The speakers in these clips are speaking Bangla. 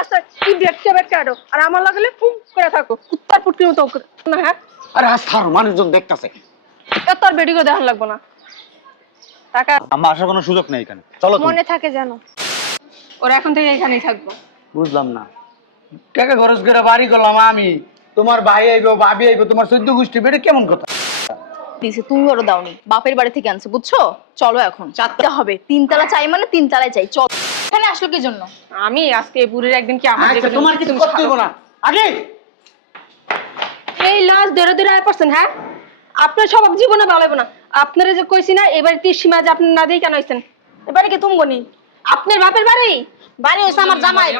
রাস্তায় কি দেখতে আরো আর আমার লাগলে ফুম করে থাকো কুত্তার পুটকির মতো না। হ্যাঁ আরে আস্থার মানুষজন দেখতাছে। এত আর বেডিগো দেখান লাগবো না। টাকা আম্মা আসার কোনো সুযোগ নেই এখানে, চলো তুমি। মনে থাকে জানো ওরা এখন থেকে এখানেই থাকবো। বুঝলাম না, টাকা খরচ করে বাড়ি করলাম আমি, তোমার ভাই আইবো ভাবি আইবো তোমার 14 গোষ্ঠী, এটা কেমন কথা? দিছে তুমি ওরা দাওনি, বাপের বাড়ি থেকে আনছে বুঝছো। চলো এখন চারটা হবে, তিনতলা চাই মানে তিনতলায় চাই। চল এখানে আসলো কি জন্য? আমি আজকে এই বুড়ির একদিন কি আমার আচ্ছা তোমার কিছু করতে হইব না আগে এই লাশ ধরে ধরে আয় পড়ছেন। হ্যাঁ আপনার স্বভাব জীবনে ভালো হবে না। আপনারা যে কইছি না এবারে সীমা যে আপনি না দিয়ে কেন আইছেন? এবারে কি তুমি গনি আপনার বাপের বাড়ি বাড়ি হইছে আমার জামাই।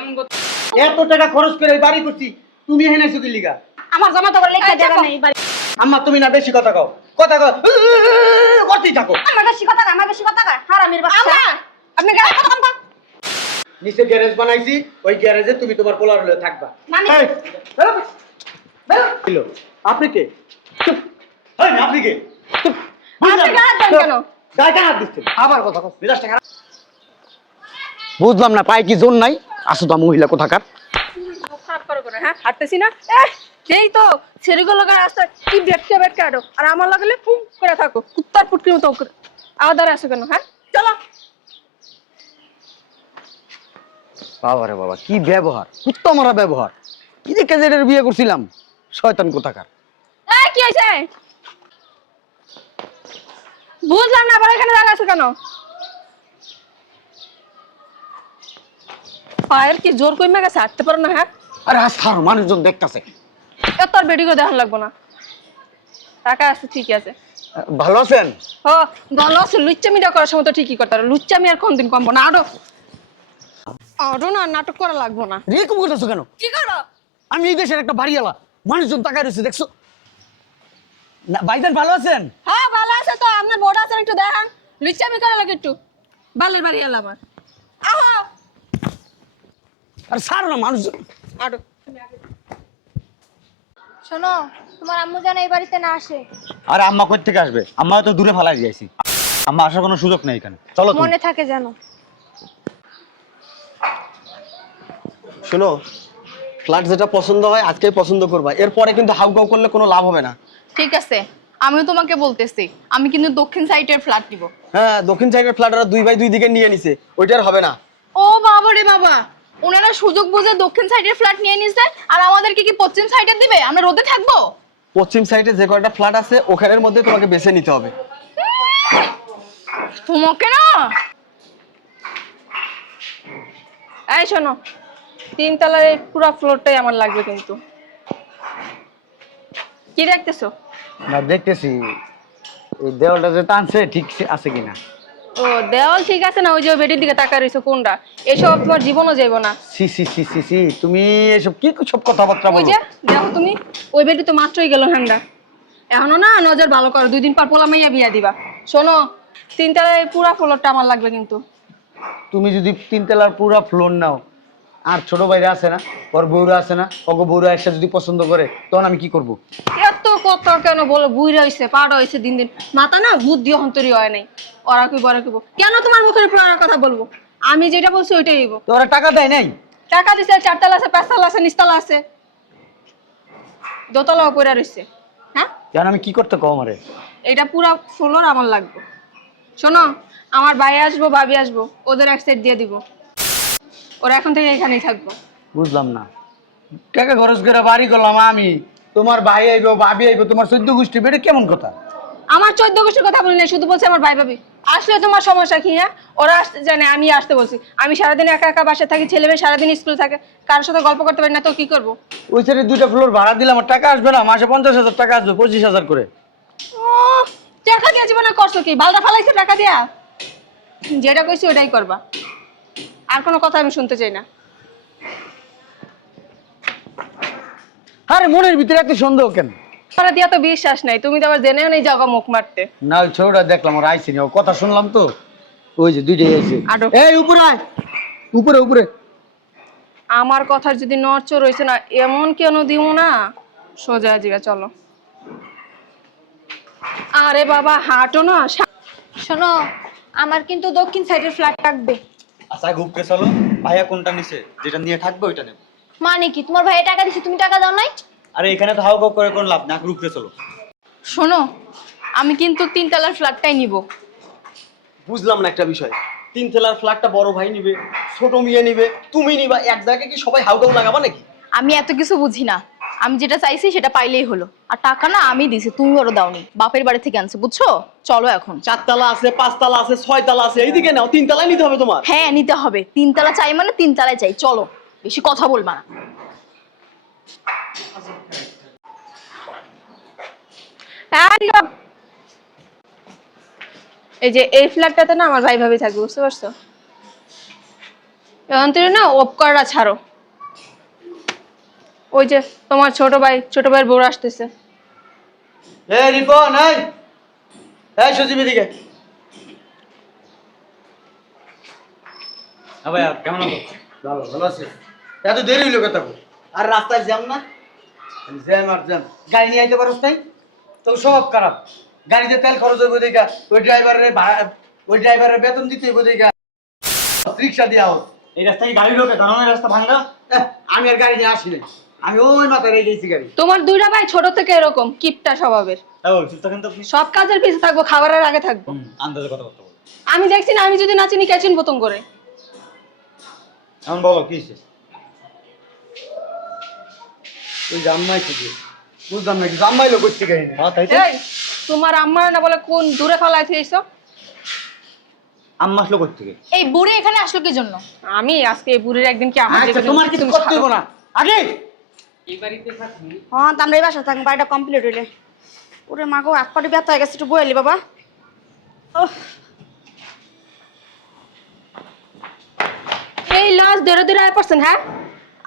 এত টাকা খরচ করে এই বাড়ি করছি, তুমি এখানে এসে কি লিগা? আমার জামাই তো লেখা জায়গা নেই বাড়ি। আম্মা তুমি না বেশি কথা কও, কথা কও করতেই থাকো। আমার বেশি কথা কয়, আমার বেশি কথা কয় হারামির বাচ্চা। আপনি গায়ে কথা কম। নিচে গ্যারেজ বানাইছি, ওই গ্যারেজে তুমি তোমার পোলার হলে থাকবা। এই, বেরো, বেরো। হ্যালো, আপনি কে? এই, আপনি কে? আপনি গায়ে দেন কেন? গায়ে কেন হাত দিচ্ছেন? আবার কথা কও, মেজাজটা খারাপ। বুঝলাম না, পায়ে কি জোর নাই? আসো তো মহিলা কোথাকার। খারাপ করো করে। হ্যাঁ হাঁটতেছি না এই তো ছেলেগুলো রাস্তা কি দেখতে আরো আর আমার লাগলে ফুম করে থাকো কুত্তার পুটকির মতো আওয়াজ আসো কেন? হ্যাঁ চলো। বাবা রে বাবা, কি ব্যবহার, কুত্তা মারা ব্যবহার। কি দেখে যে এটার বিয়ে করছিলাম, শয়তান কোথাকার। এই কি হয়েছে? বুঝলাম না, আবার এখানে দাঁড়া আছো কেন? পায়ের কি জোর কইমা গেছে, হাঁটতে পারো না? হ্যাঁ আরে আস্থার মানুষজন দেখতাছে। এত আর বেডিগো দেখান লাগবো না। টাকা আছে ঠিকই আছে। ভালো আছেন? ও ভালো আছে। লুচ্চামিটা করার সময় তো ঠিকই করতে পারো, লুচ্চামি আর কোনদিন কমবো না। আরো আরো না নাটক করা লাগবো না। এরকম করতেছো কেন? কি করো? আমি এই দেশের একটা বাড়িওয়ালা, মানুষজন তাকায় রয়েছে দেখছো না? ভাইজান ভালো আছেন? হ্যাঁ ভালো আছে তো। আপনার বোর্ড আছেন একটু দেখান। লুচ্চামি করা লাগে একটু। বালের বাড়ি এলাম আমার। আহা আর ছাড়ো না মানুষ। আরো শোনো, তোমার আম্মু যেন এই বাড়িতে না আসে। আরে আম্মা কই থেকে আসবে? আম্মা তো দূরে ফালাই দিয়েছি। আম্মা আসার কোনো সুযোগ নেই এখানে, চলো তুমি। মনে থাকে জানো। শোনো, ফ্ল্যাট যেটা পছন্দ হয় আজকেই পছন্দ করবা, এরপরে কিন্তু হাউকাউ করলে কোনো লাভ হবে না। ঠিক আছে, আমিও তোমাকে বলতেছি, আমি কিন্তু দক্ষিণ সাইডের ফ্ল্যাট নিব। হ্যাঁ, দক্ষিণ সাইডের ফ্ল্যাট ওরা 2 বাই 2 দিকে নিয়ে নিছে, ওইটার হবে না। ও বাবা রে বাবা, ওনারা সুযোগ বুঝে দক্ষিণ সাইডের ফ্ল্যাট নিয়ে নিছে আর আমাদেরকে কি পশ্চিম সাইডে দিবে? আমরা রোদে থাকবো? পশ্চিম সাইডে যে কয়টা ফ্ল্যাট আছে ওখানের মধ্যে তোমাকে বেছে নিতে হবে। তোমাকে না। এই শোনো, তিনতলার এই পুরো ফ্লোরটাই আমার লাগবে কিন্তু। কি দেখতেছো? না দেখতেছি এই দেওয়ালটা যে টানছে ঠিক আছে কিনা। ও দেওয়াল ঠিক আছে না? ওই যে বেডির দিকে তাকায় রইছো কোনটা? এসব তোমার জীবনও যাইবো না। সি সি সি সি সি, তুমি এসব কি সব কথাবার্তা ওই বলো? যে দেখো তুমি, ওই বেডি তো মাত্রই গেল ঠান্ডা। এখনো না নজর ভালো করো, 2 দিন পর পোলা মাইয়া বিয়া দিবা। শোনো, তিনতলার এই পুরো ফ্লোরটা আমার লাগবে কিন্তু। তুমি যদি তিনতলার পুরো ফ্লোর নাও, আর ছোট ভাইরা আছে না, ওর বউরা আছে না, ওগো বউরা একসাথে যদি পছন্দ করে তখন আমি কি করব? এত কথা কেন বলো? বুইরা হইছে, পাড়া হইছে দিন দিন, মাথা না বুদ্ধি অন্তরী হয় নাই। ওরা কি বড় কি কেন তোমার মুখের উপর আর কথা বলবো? আমি যেটা বলছি ওইটাই হইব। তো ওরা টাকা দেয় নাই? টাকা দিছে, 4 তলা আছে, 5 তলা আছে, নিচতলা আছে, দোতলাও পড়ে রইছে। হ্যাঁ জানো আমি কি করতে কও আমারে? এটা পুরো ফ্লোর আমার লাগবে। শোনো, আমার ভাই আসবো, ভাবি আসবো, ওদের এক সাইড দিয়ে দিব। ওরা এখন থেকে এখানেই থাকবো। বুঝলাম না, টাকা খরচ করে বাড়ি করলাম আমি, তোমার ভাই আইবো ভাবি আইবো তোমার 14 গোষ্ঠী, এটা কেমন কথা? আমার 14 গোষ্ঠীর কথা বলি না, শুধু বলছি আমার ভাই ভাবি আসলে তোমার সমস্যা কি? হ্যাঁ ওরা আসতে জানে, আমি আসতে বলছি। আমি সারাদিন একা একা বাসায় থাকি, ছেলে মেয়ে সারাদিন স্কুলে থাকে, কারোর সাথে গল্প করতে পারি না, তো কি করবো? ওই সাইডে 2টা ফ্লোর ভাড়া দিলাম, আমার টাকা আসবে না? মাসে 50,000 টাকা আসবে, 25,000 করে। ও টাকা দিয়ে জীবনে করছো কি? বালটা ফালাইছে টাকা দিয়া? যেটা কইছি ওটাই করবা, আর কোনো কথা আমি শুনতে চাই না। আরে মনের ভিতরে এত সন্দেহ কেন? তোরা দিয়া তো বিশ্বাস নাই, তুমি তো আবার জেনেও নেই যাওয়া মুখ মারতে। না ওই ছোটটা দেখলাম, ওর আইসি ও কথা শুনলাম তো, ওই যে 2টাই আইছে। আরো। এই উপরে আয়, উপরে উপরে। আমার কথার যদি নড়চড় হয়েছে না, এমন কেন দিব না, সোজা জিগা চলো। আরে বাবা হাঁটো না। শোনো, আমার কিন্তু দক্ষিণ সাইডের ফ্ল্যাট লাগবে। আচ্ছা ঘুরতে চলো। ভাইয়া কোনটা নিছে, যেটা নিয়ে থাকবে ওইটা নেব। মানে কি তোমার ভাই টাকা দিছে তুমি টাকা দাও নাই? আরে এখানে তো হাউ কাউ করে কোনো লাভ না, রুখতে চলো। শোনো, আমি কিন্তু 3 তলার ফ্ল্যাটটাই নিব। বুঝলাম না একটা বিষয়, 3 তলার ফ্ল্যাটটা বড় ভাই নিবে, ছোট মেয়ে নিবে, তুমি নিবা, এক জায়গায় কি সবাই হাউকাউ লাগাবা নাকি? আমি এত কিছু বুঝি না, আমি যেটা চাইছি সেটা পাইলেই হলো। আর টাকা না আমি দিছি, তুমি ওরা দাওনি, বাপের বাড়ি থেকে আনছে, বুঝছো? চলো এখন। 4 তলা আছে, 5 তলা আছে, 6 তলা আছে, এইদিকে নাও, 3 তলায় নিতে হবে তোমার। হ্যাঁ নিতে হবে, 3 তলা চাই মানে 3 তলায় চাই। চলো, বেশি কথা বলবা না। এই যে এই ফ্ল্যাটটাতে না আমার ভাই ভাবি থাকবে, বুঝতে পারছো? এখন তুমি না অফ করা ছাড়ো। ওই যে তোমার ছোট ভাইয়ের বউ আসতেছে। এই রিপন, এই সজীব এদিকে। হ্যাঁ ভাইয়া, কেমন আছো? ভালো ভালো আছে। এত দেরি হইলো কথা বল। আর রাস্তায় জ্যাম না? জ্যাম আর জ্যাম। গাড়ি নিয়ে আইতে পারছ নাই? তো সব খারাপ। গাড়িতে তেল খরচ হইব দেখা, ওই ড্রাইভারের বেতন দিতে হইব দেখা, রিক্সা দিয়া হোক। এই রাস্তায় গাড়ি ঢোকে, দাঁড়ানো রাস্তা ভাঙা। আমি আর গাড়ি নিয়ে আসি নাই, আমি ওই মাথায় রেখে গেছি গাড়ি। তোমার দুইটা ভাই ছোট থেকে এরকম কিপটা স্বভাবের। চুপ থাকেন তো আপনি। সব কাজের পিছনে থাকবো, খাবারের আগে থাকবো। আন্দাজে কথা বলতে বলো। আমি দেখছি না, আমি যদি না চিনি কেচিন বোতম করে। এখন বলো কি হয়েছে? ওই জাম্মাই থেকে বুঝলাম না কি জাম্মাই লোক করতে গাড়ি না। হ্যাঁ তাই তো। এই তোমার আম্মা না বলে কোন দূরে ফেলাই থইছো? আম্মা আসলো কোথা থেকে? এই বুড়ি এখানে আসলো কি জন্য? আমি আজকে এই বুড়ির একদিন কি আমার আচ্ছা, যেখানে তোমার কিছু তুমি করতে হইব না। আগে হ্যাঁ তো আমরা এই বাসা থাকবো, বাড়িটা কমপ্লিট হইলে। ওরে মা গো, হাত পাটি ব্যথা হয়ে গেছে, একটু বইলি বাবা। এই লস ধরে ধরে আয় পড়ছেন। হ্যাঁ,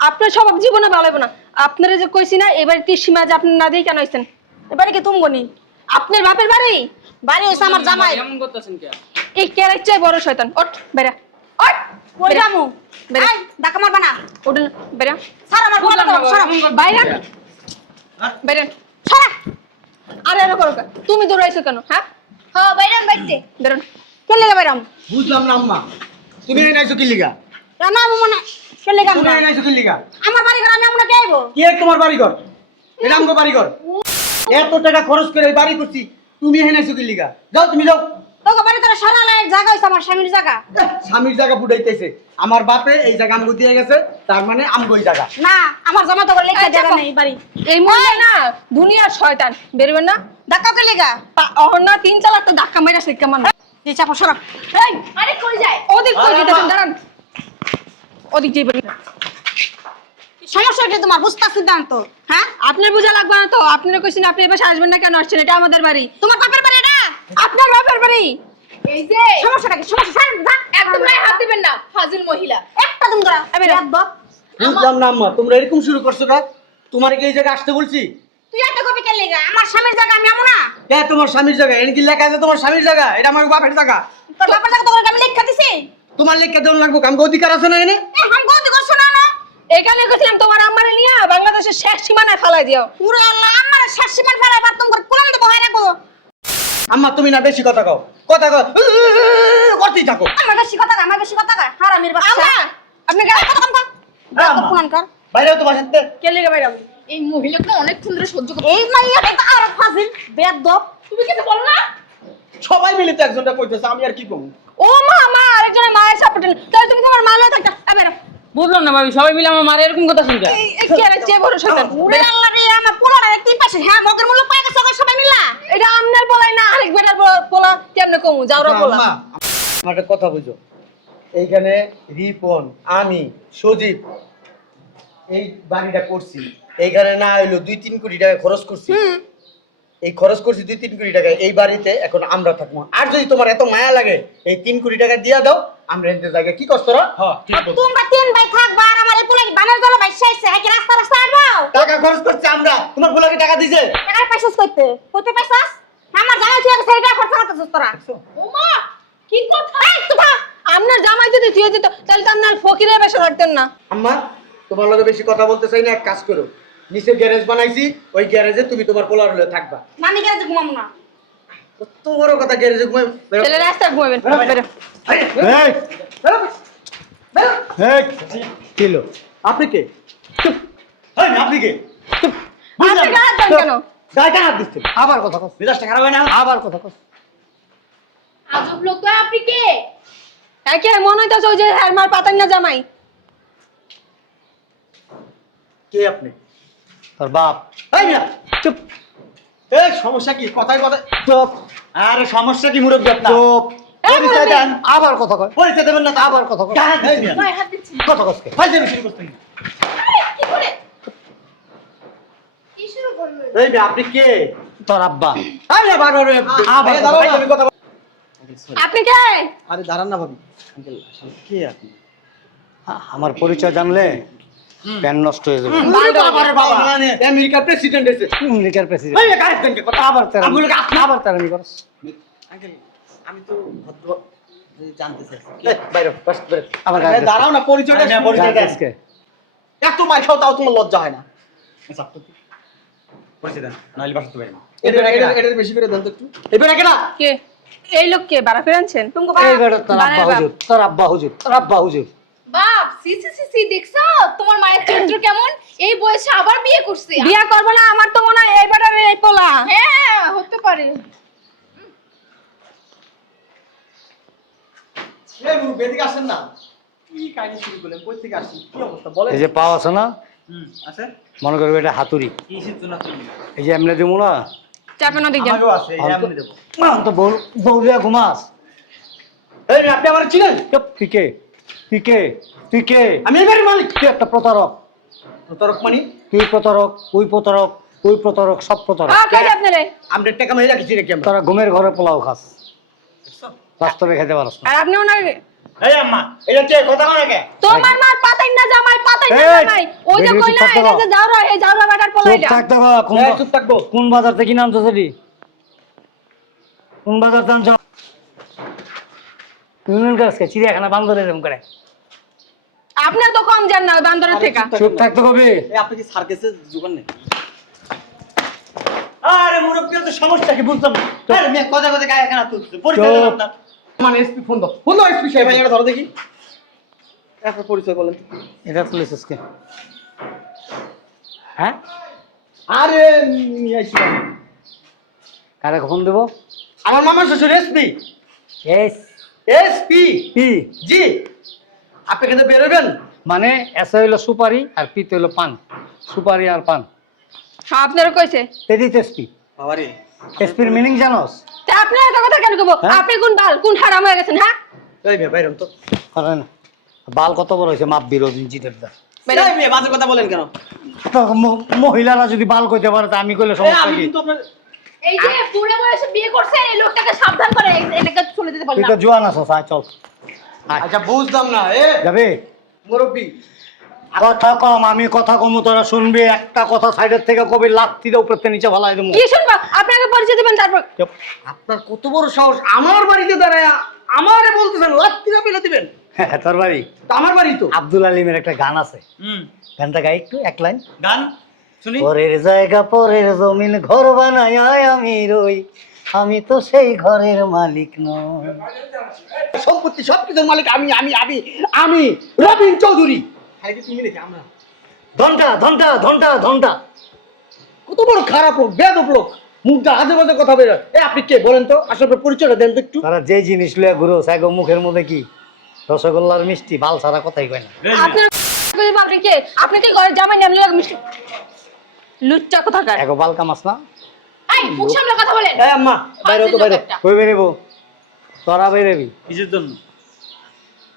আপনার স্বভাব জীবনে ভালো হবে না। আপনারা যে কইছি না এবার সীমা যে আপনি না দিয়ে কেন আইছেন? এবারে কি তুমি গনি? আপনার বাপের বাড়ি বাড়ি হইছে আমার জামাই। এই ক্যারেক্টার বড় শয়তান। ওঠ বেরা, ওঠ কই যামু? বেরা, এই ডাকা মারবা না। ওঠেন বেরা, ছাড় আমার বলা দাও, ছাড়। বাইরে বেরেন। ছাড়। আরে এরকম করো কেন? তুমি দৌড়াইছো কেন? হ্যাঁ, হ্যাঁ বাইরাম বাইতে। বেরোন। কে লেগে বাইরাম? বুঝলাম না আম্মা, তুমি এই নাইছো কি লিগা? রানা আবু মনে কে লেগে তুমি আমরা? এই নাইছো কি লিগা? আমার বাড়ি ঘর আমি আমরা কে আইবো? কে তোমার বাড়ি ঘর? এটা আমগো বাড়ি ঘর। এত টাকা খরচ করে এই বাড়ি করছি, তুমি এই নাইছো কি লিগা? যাও তুমি যাও। তোকে বাড়ি তোরা সারা লাইট জায়গা হইছে আমার স্বামীর জায়গা। স্বামীর জায়গা বুড়াইতেছে। আমার বাপে এই জায়গা আমগো দিয়ে গেছে, তার মানে আমগো এই জায়গা। না আমার জামা তো লেখা এই জায়গা চাপো। নেই বাড়ি। এই মহিলা না দুনিয়ার শয়তান, বেরোবেন না। ডাকা কে লেগা? অহর না 3 একটা ধাক্কা মেরা শিক্ষা মান। এই চাপা সরা। এই আরে কই যায়? ওদিক কই যেতেছেন? দাঁড়ান, ওদিক যেই বেরোবেন। সমস্যা কি তোমার? বুঝতাছি না তো। হ্যাঁ আপনার বোঝা লাগবে না তো। আপনারা কইছেন আপনি এবার আসবেন না কেন? আসছেন, এটা আমাদের বাড়ি। তোমার বাপের বাড়ি না? আপনার বাপের বাড়ি। এই যে সমস্যাটা কি? সমস্যা ছাড় যা। একদম গায়ে হাত দিবেন না, ফাজিল মহিলা। একটা তুমি ধরা। এবার একদম। বুঝলাম না আম্মা, তোমরা এরকম শুরু করছো না? তোমার কি এই জায়গা আসতে বলছি? তুই একটা কপি কে লেগা? আমার স্বামীর জায়গা আমি আমু না। কে তোমার স্বামীর জায়গা? এর কি লেখা আছে তোমার স্বামীর জায়গা? এটা আমার বাপের জায়গা। তোর বাপের জায়গা তোকে আমি লেখা দিছি। তোমার লেখা দেওয়া লাগবো, আমগো অধিকার আছে না এনে? এ হাম গতি করছ না না? এখানে কইছিলাম তোমার আম্মারে নিয়ে বাংলাদেশের শেষ সীমানায় ফালাই দিও। পুরো আল্লাহ আমার শাশুমান ফেলাইবার তোমার কোলাম দেব হয় রাখবো। আম্মা তুমি না বেশি কথা কও, কথা কও করতেই থাকো। আমার বেশি কথা কয়, আমার বেশি কথা কয়। হারামির বাচ্চা। আম্মা আপনি গায়ে কথা কম কর। হ্যাঁ, আম্মা। ফোন কর। বাইরে তোমার সাথে কে লেগে বাইরে? এই মহিলাকে অনেকক্ষণ ধরে সহ্য করতে। এই মাইয়াটা তো আর ফাজিল বেয়াদব। তুমি কিছু বলো না? সবাই মিলে তো একজনটা কইতেছে, আমি আর কি কমু? ও মা, মা আরেকজনের মায়ের সাপোর্ট নেন। তাহলে তুমি তোমার মা লয়ে থাকতা। এবার বুঝলাম না ভাবি, সবাই মিলে আমার মারে এরকম কথা শুনছে। এই ক্যারেক্টার বড় শয়তান। ওরে আল্লাহ রে আমার পোলার একটি পাশে হ্যাঁ মগের মূল্য পায় গেছে ওকে সবাই মিলা। এটা আমনের বলাই না, আরেক বেটার পোলা। কেমনে কমু? যাওরা পোলা। আম্মা আমার একটা কথা বুঝো, এইখানে রিপন, আমি, সজীব এই বাড়িটা করছি। এইখানে না হইলো 2-3 কোটি টাকা খরচ করছি। এই খরচ করছি 2-3 কোটি টাকা এই বাড়িতে। এখন আমরা থাকবো। আর যদি তোমার এত মায়া লাগে এই 3 কোটি টাকা দিয়া দাও, আমরা এনতে জায়গা কি কষ্ট রা? হ্যাঁ ঠিক আর বলছো। তোমরা তিন ভাই থাকবা আর আমার এই পোলা বানের জল বাইসা আইছে কি রাস্তা রাস্তা আইবো? টাকা খরচ করছি আমরা, তোমার ফুলাকে টাকা দিছে? টাকা পাইছস কইতে? কইতে পাইছস? আমার জামাই তুই আগে সেইটা খরচ করতেছস তোরা। ওমা কি কথা? এই তুই আপনার জামাই যদি দিয়ে দিত তাহলে তো আপনার ফকিরের বেশে থাকতেন না। আম্মা তোমার লগে বেশি কথা বলতে চাই না, এক কাজ করো, নিচে গ্যারেজ বানাইছি, ওই গ্যারেজে তুমি তোমার পোলার হলে থাকবা। নানি গেছে ঘুমামু না। কত বড় কথা, গ্যারেজে ঘুমাই। ছেলে রাস্তায় ঘুমাবেন। বেরো। এই কিলো আপনি কে? আপনি কে? আপনি গায়ে হাত দেন কেন? গায়ে কেন হাত দিচ্ছেন? আবার কথা কস, মেজাজটা খারাপ হয় না? আবার কথা কস। আজব লোক তো আপনি কে? একে মনে হইতাছে ওই যে হেরমার পাতাই না জামাই। কে আপনি? তোর বাপ। এই মিয়া চুপ। এই সমস্যা কি? কথায় কথায় চুপ। আরে সমস্যা কি মুরব্বি আপনার? চুপ। এই পরিচয় মুরব্বি। দেন, আবার কথা কয়। পরিচয় দেবেন না তো? আবার কথা কয়। গায়ে হাত এই দিচ্ছেন মিয়া। কেন? গায়ে হাত দিচ্ছি। কথা কস কে? ফাইজলামি শুরু করছেন। কি করে? কি শুরু করলো? এই মিয়া আপনি কে? তোর আব্বা। এই মিয়া বারবার আবার দাঁড়াও না, কথা- আমি কথা আপনি কে? আরে দাঁড়ান না ভাবি। আঙ্কেল আসলে কে আপনি? আমার পরিচয় জানলে প্যান নষ্ট হয়ে যাবে। বাবারে বাবা আমেরিকার প্রেসিডেন্ট এসে। আমেরিকার প্রেসিডেন্ট। এই মিয়া গায়ে দেন কে? কথা আবার তেরা আমগুলোকে আপনি আবার তেরামি করস। আঙ্কেল আমি তো ভদ্র জানতে চাই। এই, বাইরে বাস বাইরে। আবার আরে দাঁড়াও না, পরিচয়টা হ্যাঁ, শুনুন। পরিচয় দেন। এত মার খাও তাও তোমার লজ্জা হয় না। আচ্ছা, পরিচয় দেন, নাহলে বাসাতে পারি না। এটা বেশি করে দেন তো একটু। এবার কে না? কে? এই লোক কে? বাড়া ফেরানছেন? এই বেটা তোর বাড়ার আব্বা বাপ। হুজুর, তোর আব্বা হুজুর, তোর আব্বা হুজুর। বাপ, সি সি সি সি, দেখছো তোমার মায়ের চরিত্র কেমন? এই বয়সে আবার বিয়ে করছে। বিয়া করবো না, আমার তো মনে হয় এই বাড়ার এই পোলা। হ্যাঁ, হতে পারে। এই মুরু বেদিকে আসেন না। কি কাহিনী শুরু করলেন? কই থেকে আসছেন? কি অবস্থা বলেন? এই যে পাও আছে না, আছে? মনে করবে এটা হাতুড়ি। কিসের জন্য তুমি? এই যে এমনি দিমু না, চাপেন ওদিকে। আমারও আছে, এই যে আমি দেবো। তো বউলিয়া ঘুমাস। এই মিয়া আপনি আমার চিনেন? চুপ, তুই কে? তুই কে? তুই কে? আমি এই বাড়ির মালিক। তুই একটা প্রতারক। প্রতারক মানি? তুই প্রতারক, ওই প্রতারক, ওই প্রতারক, সব প্রতারক। কাজে আপনারে। আমরা টাকা মেরে রাখছি নাকি আমরা? তোরা ঘুমের ঘরে পোলাও খাস, বাস্তবে খেতে পারস না। আর আপনি ওনার এই আম্মা, এটা কে? কথা বলে কে? তোমার মার পাতাই না জামাই, পাতাই না এই, জামাই। ওই যে বেরিয়ে কই চুপ না, থাকতে এটা বল। যে যাওরা, এই যাওরা বাটার পোলা চুপ এটা। থাকতে হবে। এই চুপ থাকবো। কোন বাজার থেকে নামছো সেটি? কোন বাজার নামছ? ইউনিয়ন গাছকে চিড়িয়াখানা বান্দর এরকম করে। আপনার তো কম যান না ওই বান্দরের থেকে। চুপ থাকতে হবে। এই আপনি কি সার্কাসের জোগান নেই? আরে মুরব্বি, তো সমস্যা কি বুঝতাম না। আরে মেয়ে কথা কথা গায়ে কেন তুলছে? পরিচয় দেন আপনার। মানে এসপি ফোন দাও। ফোন দাও এসপি সাহেব, এটা ধরো দেখি। আপনার পরিচয় বলেন তো। এটা তুলেছিস কে? হ্যাঁ, আরে নিয়ে আসি। কারে ফোন দেবো? আমার মামার শ্বশুর SP. S SP P G. আপনি কিন্তু বেরোবেন। মানে এস হইলো সুপারি আর পিতে হইলো পান। সুপারি আর পান। হ্যাঁ, আপনারও কইছে। তেদিত এসপি। বাবারে এসপির মিনিং জানোস? তা আপনি এত কথা কেন কব? হ্যাঁ? আপনি কোন বাল, কোন হারাম হয়ে গেছেন? হ্যাঁ, এই মেয়ে বাইরন তো। করেন। বাল কত বড় হয়েছে, মাপ বিরোধী জিটের দা। এই মেয়ে বাজে কথা বলেন কেন? মহিলারা যদি বাল কইতে পারে তা আমি কইলে এই সমস্যা আমি কি? কিন্তু আপনার এই যে বুড়ো বয়সে বিয়ে করছে, এই লোকটাকে সাবধান করে, এটাকে চলে যেতে তুই বললাম। তো জোয়ান আছিস, আয় চল। আয়, আচ্ছা বুঝলাম না। যাবে? মুরব্বি কথা কম, আমি কথা কম, তোরা শুনবি। একটা কথা সাইডের থেকে কবি লাত্তি দিয়ে উপর থেকে নিচে ভালাই দেবো। কি শুনবো? আপনাকে পরিচয় দিবেন তারপর। চুপ। আপনার কত বড় সাহস আমার বাড়িতে দাঁড়ায় আমারে বলতেছেন লাত্তিরা ফেলে দিবেন? হ্যাঁ, তোর বাড়ি? তা আমার বাড়ি তো। আব্দুল আলিমের একটা গান আছে, গানটা গাই একটু, এক লাইন। গান শুনি। পরের জায়গা পরের জমিন ঘর বানায় আমি রই, আমি তো সেই ঘরের মালিক নই। সম্পত্তি সবকিছুর মালিক আমি আমি আমি আমি রবিন চৌধুরী। আরে কি তুমি দেখি আমরা ঘন্টা ঘন্টা ঘন্টা ঘন্টা। কত বড় খারাপ লোক, বেয়াদব লোক, মুখটা আজে বাজে কথা বের হয়। আপনি কে বলেন তো? আসলে আপনার পরিচয়টা দেন তো একটু। তারা যে জিনিস লয়ে ঘুরো সাইগো মুখের মধ্যে কি রসগোল্লার মিষ্টি, বাল ছাড়া কথাই কয় না। আপনার কইব আপনি কে? আপনি কি ঘরে জামাই না লাগে মিষ্টি লুচ্চা কোথাকার? এগো বাল কামাস না? এই মুখ সামলে কথা বলেন। এই আম্মা বাইরে তো বাইরে। কই বেরেবো? তোরা বেরেবি? কিসের জন্য?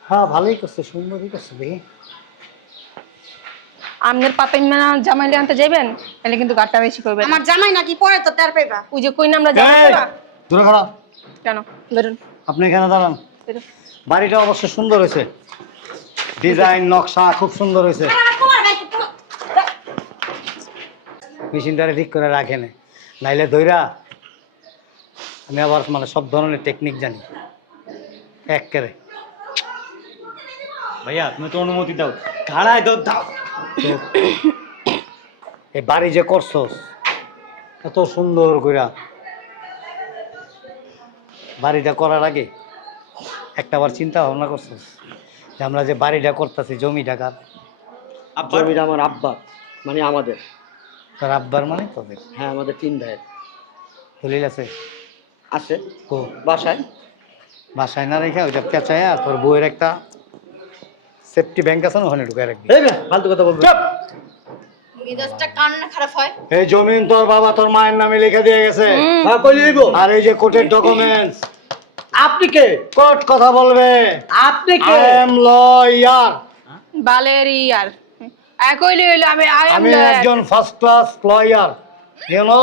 হ্যাঁ, ভালোই করছে, সুন্দরই করছে দেখি। আমনের পাতাই না জামাই লিয়ে আনতে যাবেন, তাহলে কিন্তু গাটটা বেশি করবে। আমার জামাই নাকি পরে তো টের পাইবা। ওই যে কই না আমরা জামাই এই, করা। দূরে খাড়া। কেন? বেরুন, আপনি এখানে দাঁড়ান। বেরুন। বাড়িটা অবশ্য সুন্দর হয়েছে, ডিজাইন নকশা খুব সুন্দর হয়েছে। মেশিনটারে ঠিক করে রাখেন, নাইলে ধইরা আমি আবার মানে সব ধরনের টেকনিক জানি একেবারে। ভাইয়া তুমি তো অনুমতি দাও, ঘাড়ায় দাও দাও। তো এই বাড়ি যে করছস এত সুন্দর কইরা, বাড়িটা করার আগে একটাবার চিন্তা ভাবনা করছস যে আমরা যে বাড়িটা করতেছি জমি টাকার জমিটা আমার আব্বা, মানে আমাদের। তার আব্বার মানে তোদের হ্যাঁ, আমাদের 3 ভাইয়ের। দলিল আছে আছে ও বাসায়। বাসায় না রেখে ওইটা পেঁচায়া তোর বউয়ের একটা সেফটি ব্যাংক আছে না ওখানে ঢুকায় রাখবি। এই না ফালতু কথা বলবো। মেজাজটা কান্না খারাপ হয়। এই জমিন তোর বাবা তোর মায়ের নামে লিখে দিয়ে গেছে। হ্যাঁ, কই লইব? আর এই যে কোর্টের ডকুমেন্টস, আপনি কে? কোর্ট কথা বলবে। আপনি আই কে? Am lawyer. বালের ইয়ার একই লইলো আমি আমি একজন first class lawyer, you know.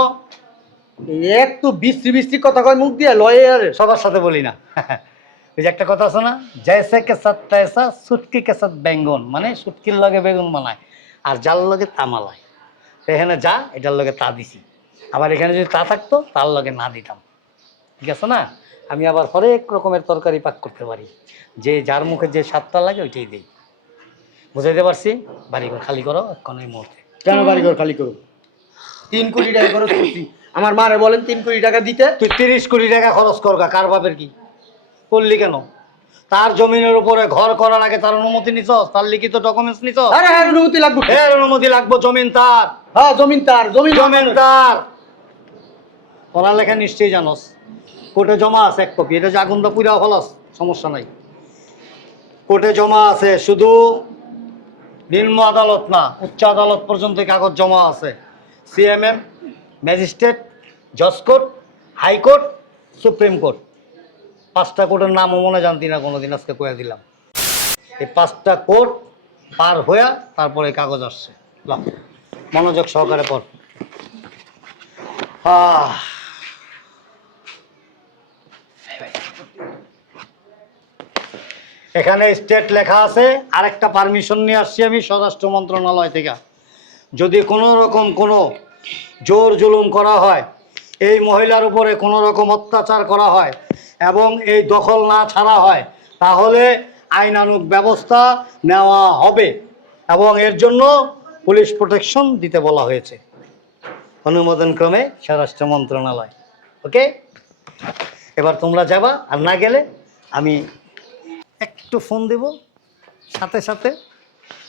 একটু বিশ্রী বিশ্রী কথা কয় মুখ দিয়ে, লয়ারে। সবার সাথে বলি না। ওই যে একটা কথা আছে না, জয়সে কে সাথ তৈসা সুটকি কে সাথ বেঙ্গন, মানে সুটকির লগে বেগুন বানায় আর যার লগে তা মালায়। তো এখানে যা এটার লগে তা দিছি, আবার এখানে যদি তা থাকতো তার লগে না দিতাম, ঠিক আছে না। আমি আবার হরেক রকমের তরকারি পাক করতে পারি, যে যার মুখে যে স্বাদটা লাগে ওইটাই দিই। বুঝাইতে পারছি? বাড়িঘর খালি করো এখন এই মুহূর্তে। কেন বাড়িঘর খালি করো? 3 কোটি টাকা খরচ করছি। আমার মারে বলেন 3 কোটি টাকা দিতে। তুই 30 কোটি টাকা খরচ করগা, কার বাপের কি করলি কেন? তার জমিনের উপরে ঘর করার আগে তার অনুমতি নিছস? তার লিখিত ডকুমেন্টস নিছস? আরে হ্যাঁ, অনুমতি লাগবে। এর অনুমতি লাগবে, জমিন তার। হ্যাঁ, জমিন তার, জমিন জমিন তার। পড়ালেখা নিশ্চয়ই জানোস, কোর্টে জমা আছে 1 কপি। এটা যে আগুনটা পুরা হলস সমস্যা নাই, কোর্টে জমা আছে। শুধু নিম্ন আদালত না, উচ্চ আদালত পর্যন্ত কাগজ জমা আছে। সিএমএম, ম্যাজিস্ট্রেট, জজ কোর্ট, হাইকোর্ট, সুপ্রিম কোর্ট, 5টা কোর্টের নামও মনে জানতি না কোনোদিন, আজকে কয়ে দিলাম। এই 5টা কোর্ট পার হইয়া তারপরে কাগজ আসছে। লা, মনোযোগ সহকারে পড়। এখানে স্টেট লেখা আছে। আরেকটা পারমিশন নিয়ে আসছি আমি স্বরাষ্ট্র মন্ত্রণালয় থেকে। যদি কোনো রকম কোনো জোর জুলুম করা হয়, এই মহিলার উপরে কোনো রকম অত্যাচার করা হয় এবং এই দখল না ছাড়া হয়, তাহলে আইনানুগ ব্যবস্থা নেওয়া হবে এবং এর জন্য পুলিশ প্রোটেকশন দিতে বলা হয়েছে অনুমোদনক্রমে স্বরাষ্ট্র মন্ত্রণালয়। ওকে, এবার তোমরা যাবা, আর না গেলে আমি একটু ফোন দেব, সাথে সাথে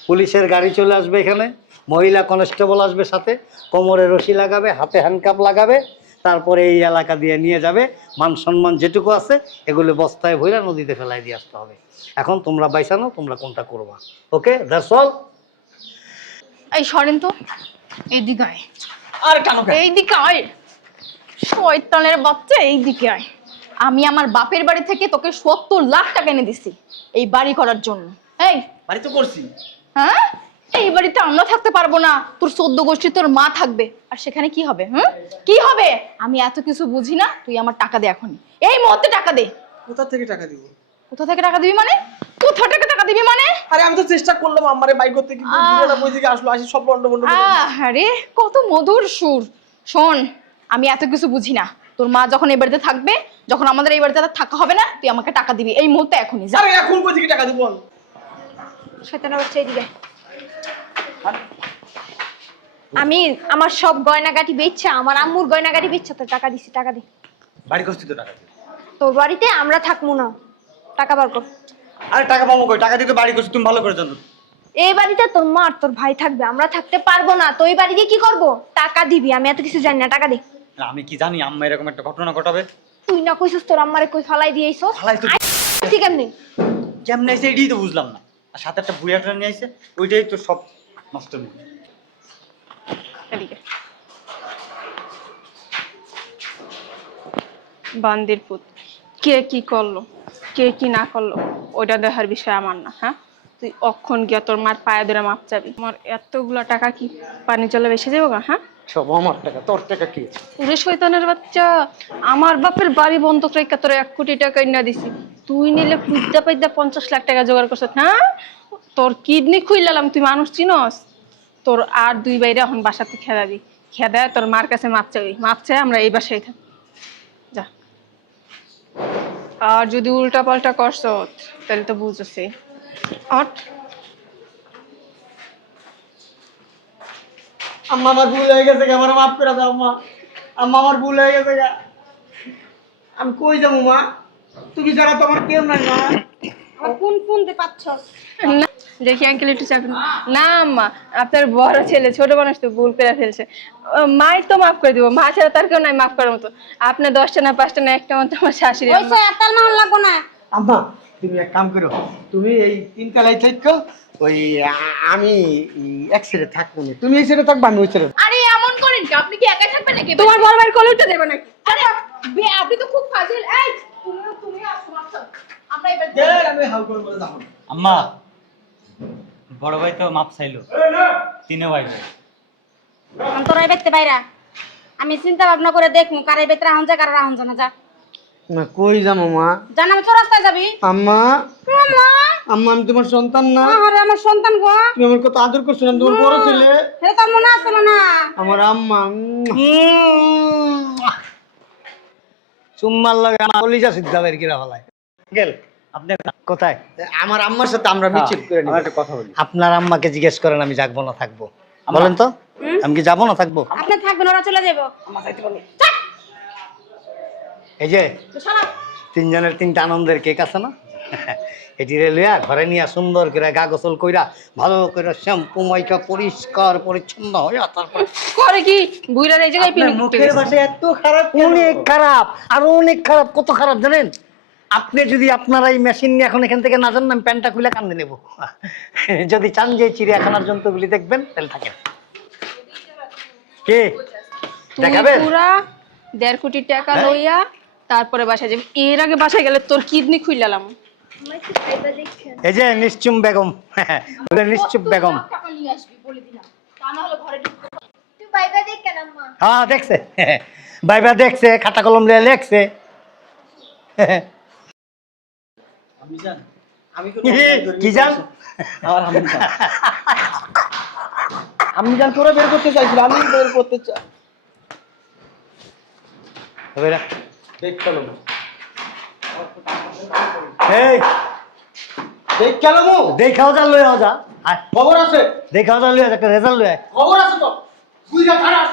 পুলিশের গাড়ি চলে আসবে এখানে, মহিলা কনস্টেবল আসবে সাথে, কোমরে রশি লাগাবে, হাতে হ্যান্ডকাপ লাগাবে, তারপরে এই এলাকা দিয়ে নিয়ে যাবে। মান সম্মান যেটুকু আছে এগুলো বস্তায় ভইরা নদীতে ফেলাই দিয়ে আসতে হবে। এখন তোমরা বাইসানো, তোমরা কোনটা করবা। ওকে, দ্যাটস অল। এই সরেন তো, এইদিকে আয়। আরে কেন? এইদিকে আয়, শয়তানের বাচ্চা, এইদিকে আয়। আমি আমার বাপের বাড়ি থেকে তোকে 70 লাখ টাকা এনে দিছি এই বাড়ি করার জন্য। এই বাড়ি তো করছি। হ্যাঁ, এই বাড়িতে আমরা থাকতে পারবো না, তোর 14 গোষ্ঠী তোর মা থাকবে। আর সেখানে কি হবে? কি হবে? আমি এত কিছু বুঝি না, তুই আমার টাকা দে এখনই, এই মুহূর্তে টাকা দে। কোথা থেকে টাকা দিব? কোথা থেকে টাকা দিবি মানে? কোথা থেকে টাকা দিবি মানে? আরে আমি তো চেষ্টা করলাম আমারে বাইক করতে, কিন্তু দুটোটা বই থেকে আসলো, আসি সব বন্ধ বন্ধ। আরে কত মধুর সুর। শোন, আমি এত কিছু বুঝি না। তোর মা যখন এই বাড়িতে থাকবে, যখন আমাদের এই বাড়িতে থাকা হবে না, তুই আমাকে টাকা দিবি এই মুহূর্তে, এখনই যা। আরে এখন কই থেকে টাকা দিব? শয়তানের বাচ্চা, এইদিকে। আমি আমার সব গয়নাগাটি বেচছা, আমার আম্মুর গয়নাগাটি বেচছা, তো টাকা দিছি, টাকা দে। বাড়ি করছি তো টাকা দিই। তোর বাড়িতে আমরা থাকবো না, টাকা বার কর। আরে টাকা পাবো কই? টাকা দিতে বাড়ি করছি, তুমি ভালো করে জানো। এই বাড়িতে তোর মা আর তোর ভাই থাকবে, আমরা থাকতে পারবো না। তো এই বাড়ি দিয়ে কি করবো? টাকা দিবি। আমি এত কিছু জানি না, টাকা দে। আমি কি জানি আম্মা এরকম একটা ঘটনা ঘটাবে? তুই না কইছিস তোর আম্মারে কই ফালাই দিয়েছো? ফালাই তো ঠিক এমনি কেমনে আইছে এটাই তো বুঝলাম না। আর সাথে একটা বুড়িয়াটা নিয়ে আইছে, ওইটাই তো সব নষ্ট হয়ে গেছে। এদিকে বান্দির পুত, কে কি করলো কে কি না করলো ওইটা দেখার বিষয় আমার না। হ্যাঁ, তুই অক্ষণ গিয়া তোর মার পায়ে ধরে মাপ চাবি। আমার এতগুলা টাকা কি পানি জলে বেসে যাবো গা? হ্যাঁ, সব আমার টাকা, তোর টাকা কি? পুরে শয়তানের বাচ্চা, আমার বাপের বাড়ি বন্ধক রেখে তোর 1 কোটি টাকা কিনা দিছি, তুই নিলে খুঁজতে পাইতে 50 লাখ টাকা জোগাড় করছিস। হ্যাঁ, তোর কিডনি খুইলাম, তুই মানুষ চিনস? তোর আর 2 বাইরে এখন বাসাতে খেদাবি, খেদায় তোর মার কাছে মাপ চাবি, মাপ চাই আমরা এই বাসায় থাকি। যা, আর যদি উল্টা পাল্টা করছ তাহলে তো বুঝছি। আম্মা আমার ভুল হয়ে গেছে, আমার মাফ করে দাও আম্মা। আম্মা আমার ভুল হয়ে গেছে, আমি কই যাবো মা? তুমি যারা তো আমার কেউ নাই মা। কোন ফোন দে পাচ্ছস? না দেখি আঙ্কেল একটু চা খান। না আম্মা, আপনার বড় ছেলে ছোট মানুষ তো ভুল করে ফেলছে। মাই তো মাফ করে দিব, মা ছাড়া তার কেউ নাই মাফ করার মতো। আপনার 10টা না 5টা না একটা মতো আমার শাশুড়ি আম্মা। ওইসব এত মাল লাগবো না। আম্মা তুমি এক কাম করো, তুমি এই 3 তলায় থাকো, ওই আমি এক সাইডে থাকবো না, তুমি এই সাইডে থাকবা, আমি ওই সাইডে। আরে এমন করেন কি? আপনি কি একাই থাকবেন নাকি? তোমার বড় ভাইয়ের কোলে উঠে দেবে নাকি? আরে আপনি তো খুব ফাজিল। এই তুমি আসো মাত্র। আমরা এবার আমি হাউ করবো যাবো। আম্মা বড় ভাই তো মাপ চাইলো, তিনে ভাই ভাই। তোরাই দেখতে পাইরা আমি চিন্তা ভাবনা করে দেখমু কারে বেতরা হন যা কারে রাহন জানা যা। না কই যাবো মা? জানা আমি চৌরাস্তায় যাবি। আম্মা, আম্মা, আম্মা আমি তোমার সন্তান না? আরে আমার সন্তান গো। তুমি আমার কত আদর করছো না, তোমার বড় ছেলে। এটা তো মনে আসলো না। আমার আম্মা চুম্মার লাগে আমার কলিজা সিদ্ধা বের কিরা ফেলায়। আঙ্কেল আপনি কোথায়? আমার আম্মার সাথে আমরা মিছিল করে নিব। আমার একটা কথা বলি। আপনার আম্মাকে জিজ্ঞেস করেন আমি যাবো না থাকবো। বলেন তো আমি কি যাবো না থাকবো? আপনি থাকবেন, ওরা চলে যাবো। এই যে 3 জনের 3টা আনন্দের কেক আছে না, এটি লইয়া ঘরে নিয়ে সুন্দর করে গা গোসল কইরা ভালো করে শ্যাম্পু মাইকা পরিষ্কার পরিচ্ছন্ন হইয়া তারপর করে কি বুইরার এই জায়গায় আপনার মুখের ভাষা এত খারাপ কেন? অনেক খারাপ, আরো অনেক খারাপ। কত খারাপ জানেন? আপনি যদি আপনারা এই মেশিন নিয়ে এখন এখান থেকে না যান, আমি প্যান্টটা খুলে কান্দে নেব। যদি চান যে চিড়িয়াখানার জন্তুগুলি দেখবেন তাহলে থাকেন। কে তুই দেখাবেন? পুরা 1.5 কোটি টাকা লইয়া তারপরে বাসায় যাবি। এর আগে বাসায় গেলে তোর কিডনি খুইলালাম। এই যে নিশ্চুম বেগম, নিশ্চুপ বেগম। টাকা নিয়ে আসবি বলে দিলাম, তা না হলে ঘরে ঢুকতে পারবি না। তুই বাইবা দেখ কেন আম্মা? হ্যাঁ দেখছে, বাইবা দেখছে, খাতা কলম লিয়ে লেখছে। আমি জান, আমি কি জান? আমার আমি জান তোরা বের করতে চাইছিল, আমি বের করতে চাই। হবে না? দেখ কেন এই দেখ কেন দেখাও যা লইয়াও যা, আয়, খবর আছে, দেখাও যা লইয়া যা, একটা রেজাল্ট লইয়া আয়। খবর আছে তো বুইরা খারাপ।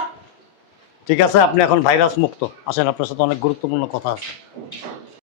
ঠিক আছে, আপনি এখন ভাইরাস মুক্ত। আসেন, আপনার সাথে অনেক গুরুত্বপূর্ণ কথা আছে।